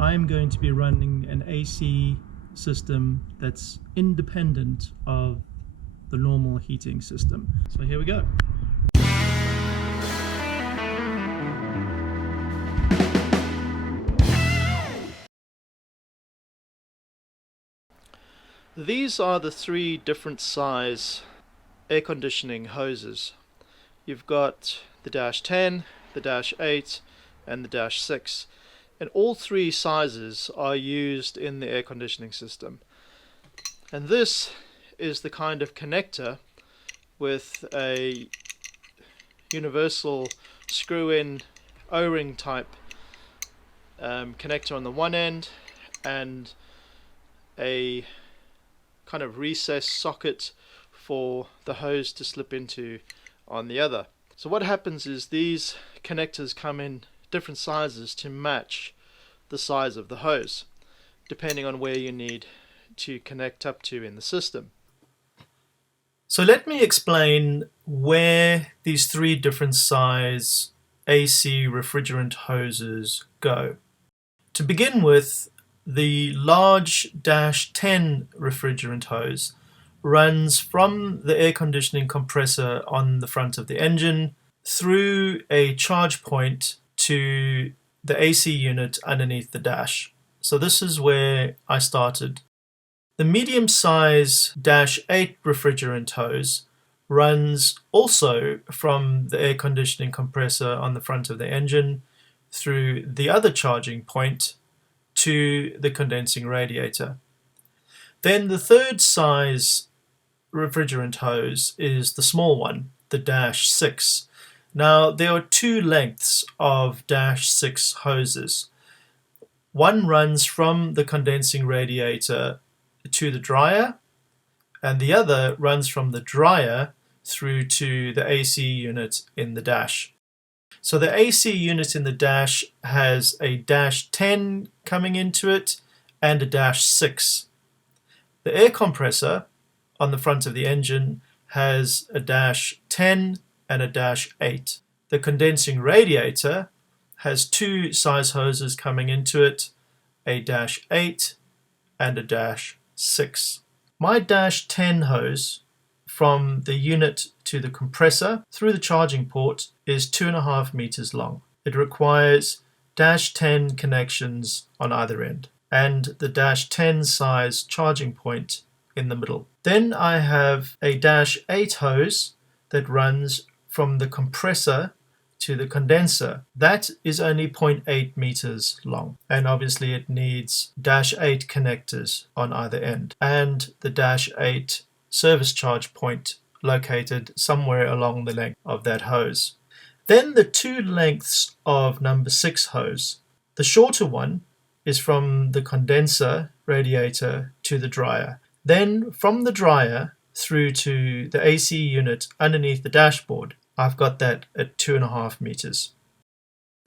I'm going to be running an AC system that's independent of the normal heating system. So here we go. These are the three different size air conditioning hoses. You've got the -10, the -8 and the -6, and all three sizes are used in the air conditioning system. And this is the kind of connector with a universal screw-in O-ring type connector on the one end and a kind of recessed socket for the hose to slip into on the other. So what happens is these connectors come in different sizes to match the size of the hose, depending on where you need to connect up to in the system. So let me explain where these three different size AC refrigerant hoses go. To begin with, the large -10 refrigerant hose runs from the air conditioning compressor on the front of the engine through a charge point to the AC unit underneath the dash. So this is where I started. The medium size -8 refrigerant hose runs also from the air conditioning compressor on the front of the engine through the other charging point to the condensing radiator. Then the third size refrigerant hose is the small one, the -6. Now there are two lengths of -6 hoses. One runs from the condensing radiator to the dryer, and the other runs from the dryer through to the AC unit in the dash. So the AC unit in the dash has a -10 coming into it and a -6. The air compressor on the front of the engine has a -10 and a -8. The condensing radiator has two size hoses coming into it, a -8 and a -6. My -10 hose from the unit to the compressor through the charging port is 2.5 meters long. It requires -10 connections on either end and the -10 size charging point in the middle. Then I have a -8 hose that runs from the compressor to the condenser. That is only 0.8 meters long, and obviously it needs -8 connectors on either end and the -8 service charge point located somewhere along the length of that hose. Then the two lengths of number 6 hose. The shorter one is from the condenser radiator to the dryer. Then from the dryer through to the AC unit underneath the dashboard, I've got that at 2.5 meters.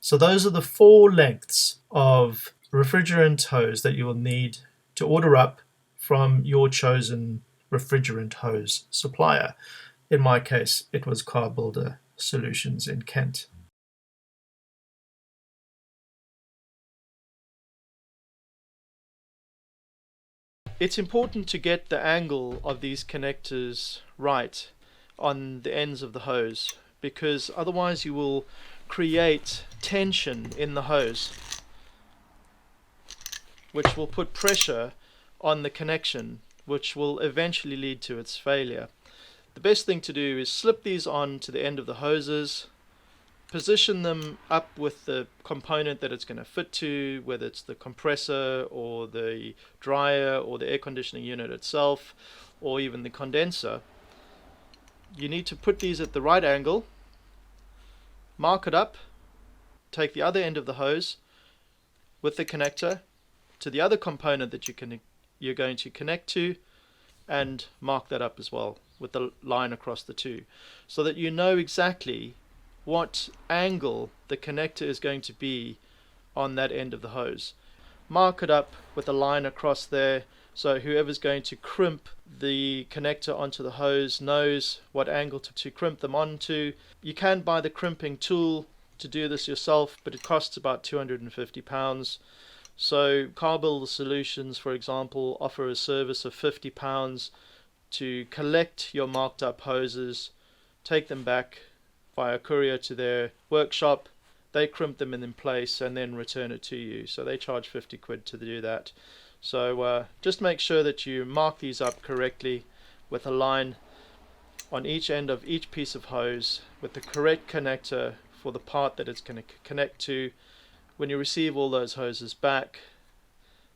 So those are the 4 lengths of refrigerant hose that you will need to order up from your chosen refrigerant hose supplier. In my case, it was Car Builder Solutions in Kent. It's important to get the angle of these connectors right on the ends of the hose, because otherwise you will create tension in the hose, which will put pressure on the connection, which will eventually lead to its failure. The best thing to do is slip these on to the end of the hoses, position them up with the component that it's going to fit to, whether it's the compressor or the dryer or the air conditioning unit itself or even the condenser. You need to put these at the right angle, mark it up, take the other end of the hose with the connector to the other component that you're going to connect to, and mark that up as well with the line across the two, so that you know exactly what angle the connector is going to be on that end of the hose. Mark it up with a line across there, so whoever's going to crimp the connector onto the hose knows what angle to crimp them onto. You can buy the crimping tool to do this yourself, but it costs about £250. So car builder solutions, for example, offer a service of £50 to collect your marked up hoses, take them back via courier to their workshop, they crimp them in place and then return it to you. So they charge 50 quid to do that. So just make sure that you mark these up correctly with a line on each end of each piece of hose with the correct connector for the part that it's going to connect to. When you receive all those hoses back,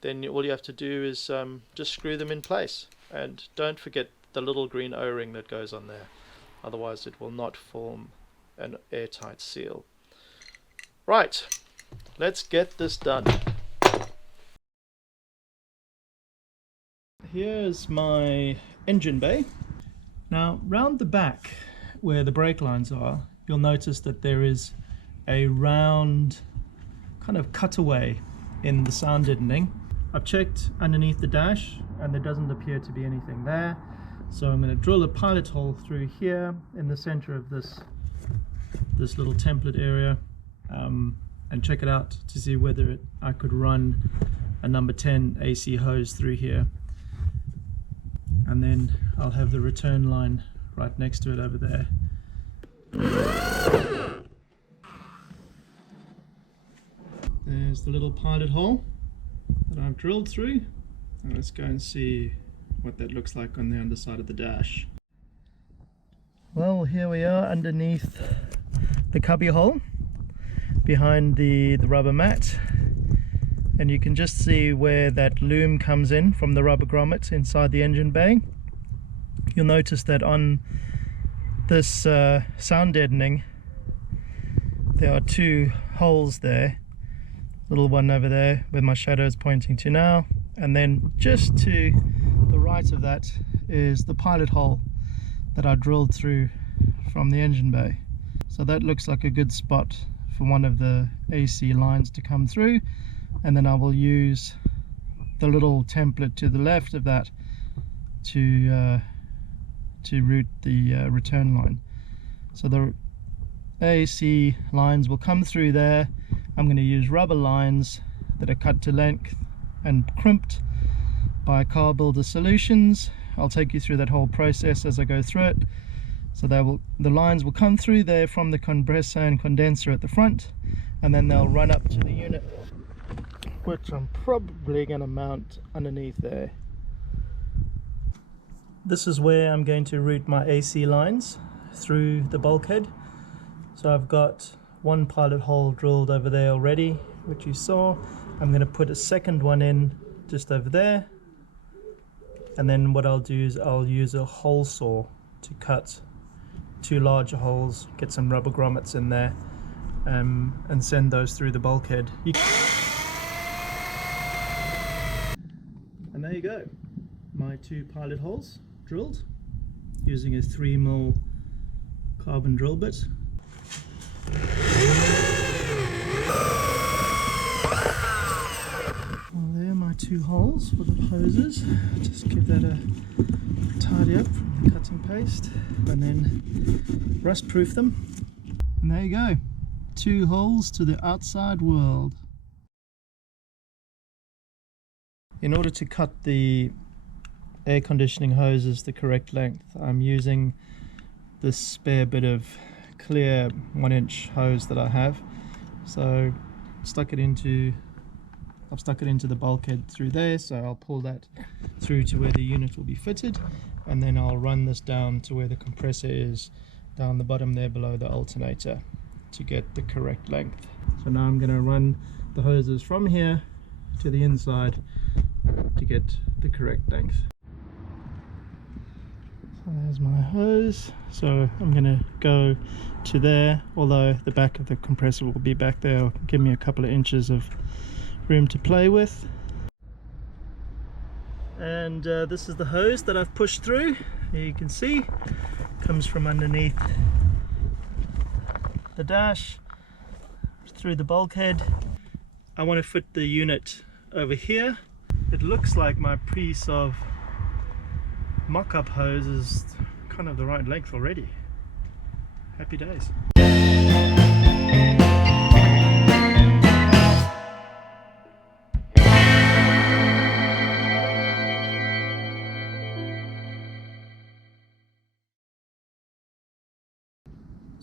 then all you have to do is just screw them in place, and don't forget the little green O-ring that goes on there, otherwise it will not form an airtight seal. Right, let's get this done. Here's my engine bay. Now round the back where the brake lines are, you'll notice that there is a round kind of cutaway in the sound deadening. I've checked underneath the dash and there doesn't appear to be anything there, so I'm going to drill a pilot hole through here in the center of this little template area and check it out to see whether I could run a number 10 AC hose through here, and then I'll have the return line right next to it over there. There's the little pilot hole that I've drilled through, and let's go and see what that looks like on the underside of the dash. Well, here we are underneath the cubby hole behind the rubber mat, and you can just see where that loom comes in from the rubber grommet inside the engine bay. You'll notice that on this sound deadening there are two holes there, little one over there where my shadow is pointing to now, and then just to the right of that is the pilot hole that I drilled through from the engine bay. So that looks like a good spot for one of the AC lines to come through, and then I will use the little template to the left of that to route the return line. So the AC lines will come through there. I'm going to use rubber lines that are cut to length and crimped by Car Builder Solutions. I'll take you through that whole process as I go through it. So the lines will come through there from the compressor and condenser at the front, and then they'll run up to the unit, which I'm probably going to mount underneath there. This is where I'm going to route my AC lines through the bulkhead. So I've got one pilot hole drilled over there already, which you saw. I'm going to put a second one in just over there, and then what I'll do is I'll use a hole saw to cut two larger holes, get some rubber grommets in there, and send those through the bulkhead. And there you go, my two pilot holes drilled using a 3mm carbon drill bit. Well, there are my two holes for the hoses. Just give that a tidy up from the cutting paste, and then rust proof them. And there you go, two holes to the outside world. In order to cut the air conditioning hoses the correct length, I'm using this spare bit of clear 1-inch hose that I have. So I've stuck it into the bulkhead through there, so I'll pull that through to where the unit will be fitted, and then I'll run this down to where the compressor is, down the bottom there below the alternator, to get the correct length. So now I'm going to run the hoses from here to the inside to get the correct length. So there's my hose, so I'm going to go to there, although the back of the compressor will be back there. It'll give me a couple of inches of room to play with. And this is the hose that I've pushed through. Here you can see, comes from underneath the dash through the bulkhead. I want to fit the unit over here. It looks like my piece of mock-up hose is kind of the right length already. Happy days.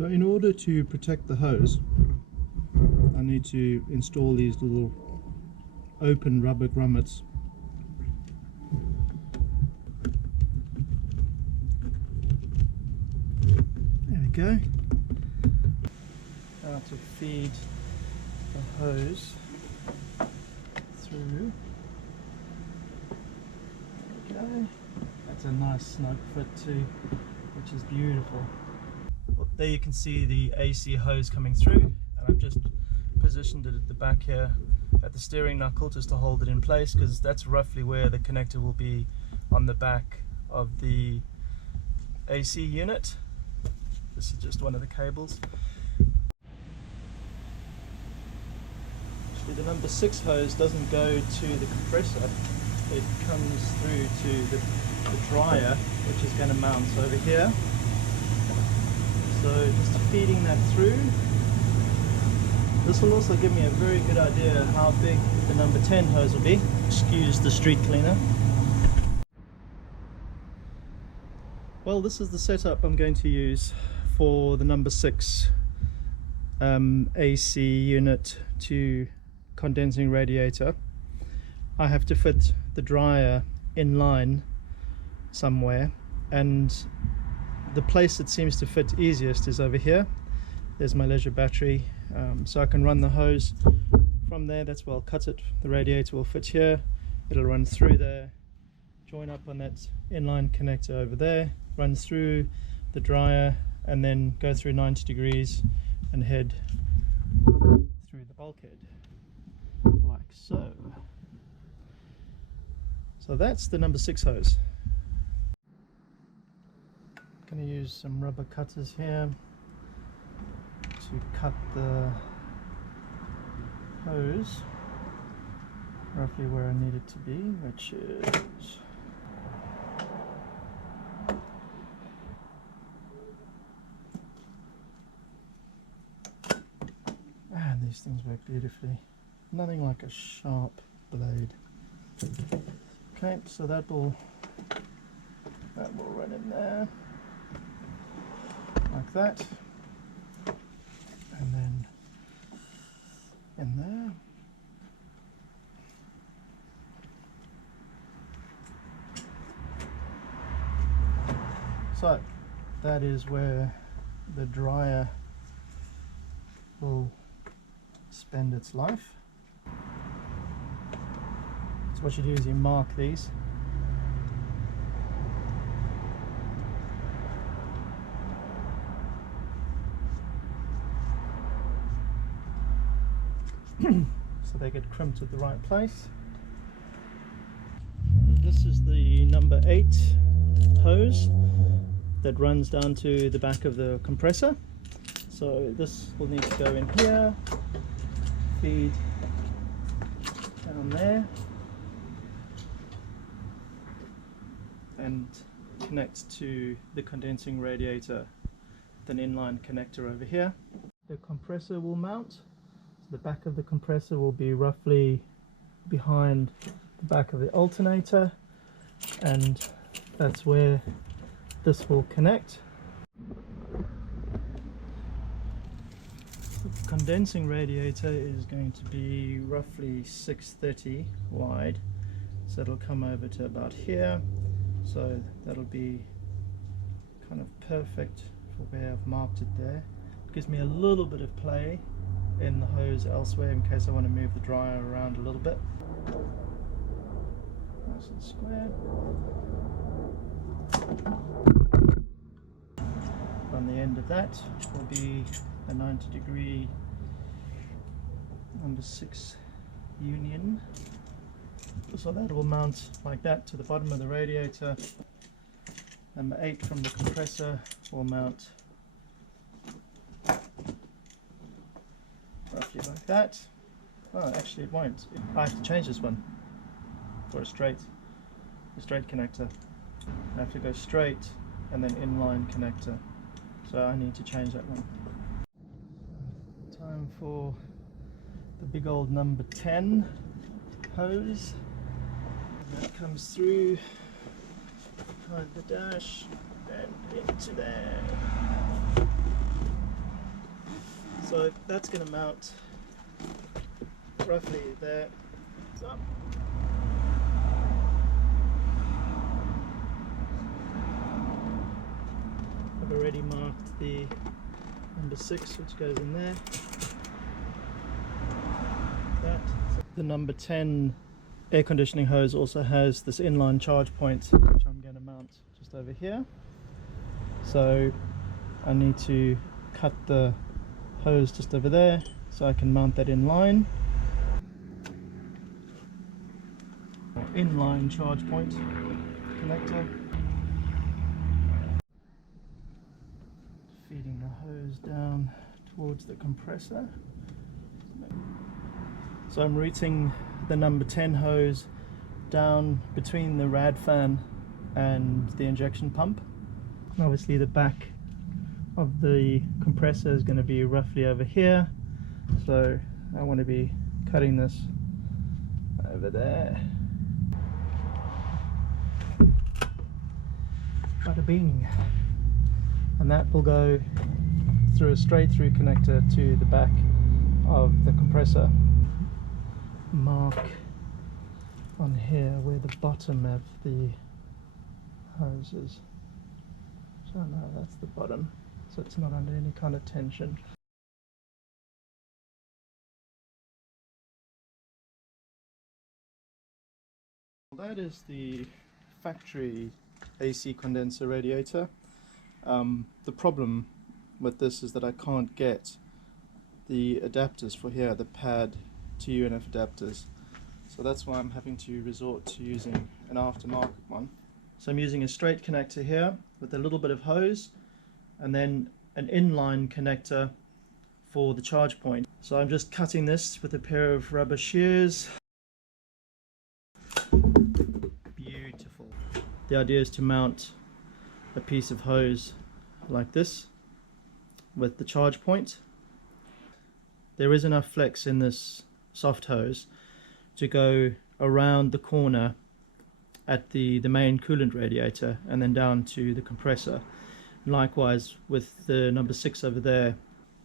So in order to protect the hose, I need to install these little open rubber grommets. There we go. Now to feed the hose through. There we go. That's a nice snug fit too, which is beautiful. Well, there you can see the AC hose coming through, and I've just positioned it at the back here at the steering knuckle just to hold it in place, because that's roughly where the connector will be on the back of the AC unit. This is just one of the cables. Actually, the number 6 hose doesn't go to the compressor, it comes through to the dryer, which is going to mount over here. So just feeding that through. This will also give me a very good idea how big the number 10 hose will be. Excuse the street cleaner. Well, this is the setup I'm going to use for the number 6 AC unit to condensing radiator. I have to fit the dryer in line somewhere, and the place that seems to fit easiest is over here. There's my leisure battery, so I can run the hose from there. That's where I'll cut it. The radiator will fit here, it'll run through there, join up on that inline connector over there, run through the dryer, and then go through 90 degrees and head through the bulkhead like so. So that's the number 6 hose. I'm going to use some rubber cutters here to cut the hose roughly where I need it to be, which is and these things work beautifully. Nothing like a sharp blade. Okay, so that will run in there like that, and then in there. So that is where the dryer will spend its life. So what you do is you mark these. So they get crimped at the right place. This is the number 8 hose that runs down to the back of the compressor. So this will need to go in here, feed down there, and connect to the condensing radiator with an inline connector over here. The compressor will mount. So the back of the compressor will be roughly behind the back of the alternator, and that's where this will connect. The condensing radiator is going to be roughly 630 wide, so it'll come over to about here. So that'll be kind of perfect for where I've marked it there. It gives me a little bit of play in the hose elsewhere in case I want to move the dryer around a little bit. Nice and square. On the end of that will be a 90-degree number 6 union. So that will mount like that to the bottom of the radiator. Number 8 from the compressor will mount roughly like that. Oh, actually it won't. I have to change this one for a straight connector. I have to go straight and then inline connector. So I need to change that one. Time for the big old number 10 hose. And that comes through behind the dash and into there. So that's going to mount roughly there. So I've already marked the number 6, which goes in there. That. The number 10 air conditioning hose also has this inline charge point, which I'm going to mount just over here. So I need to cut the hose just over there so I can mount that in line. Inline charge point connector. Feeding the hose down towards the compressor. So I'm routing the number 10 hose down between the rad fan and the injection pump. Obviously the back of the compressor is going to be roughly over here, so I want to be cutting this over there. Bada bing. And that will go through a straight through connector to the back of the compressor. Mark on here where the bottom of the hose is. So no, that's the bottom, so it's not under any kind of tension. Well, that is the factory AC condenser radiator. The problem with this is that I can't get the adapters for here, the pad to UNF adapters. So that's why I'm having to resort to using an aftermarket one. So I'm using a straight connector here with a little bit of hose and then an inline connector for the charge point. So I'm just cutting this with a pair of rubber shears. Beautiful. The idea is to mount a piece of hose like this with the charge point. There is enough flex in this soft hose to go around the corner at the main coolant radiator and then down to the compressor. Likewise with the number 6 over there,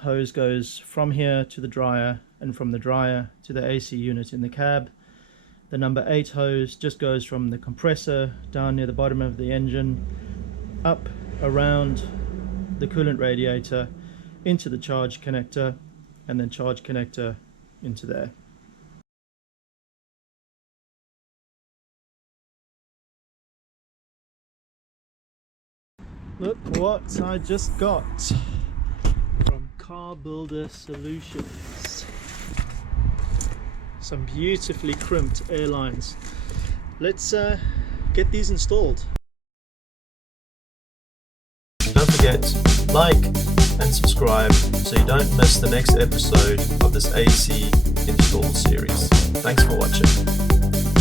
hose goes from here to the dryer and from the dryer to the AC unit in the cab. The number 8 hose just goes from the compressor down near the bottom of the engine, up around the coolant radiator into the charge connector, and then charge connector into there. Look what I just got from Car Builder Solutions. Some beautifully crimped airlines. Let's get these installed. Don't forget, like and subscribe so you don't miss the next episode of this AC install series. Thanks for watching.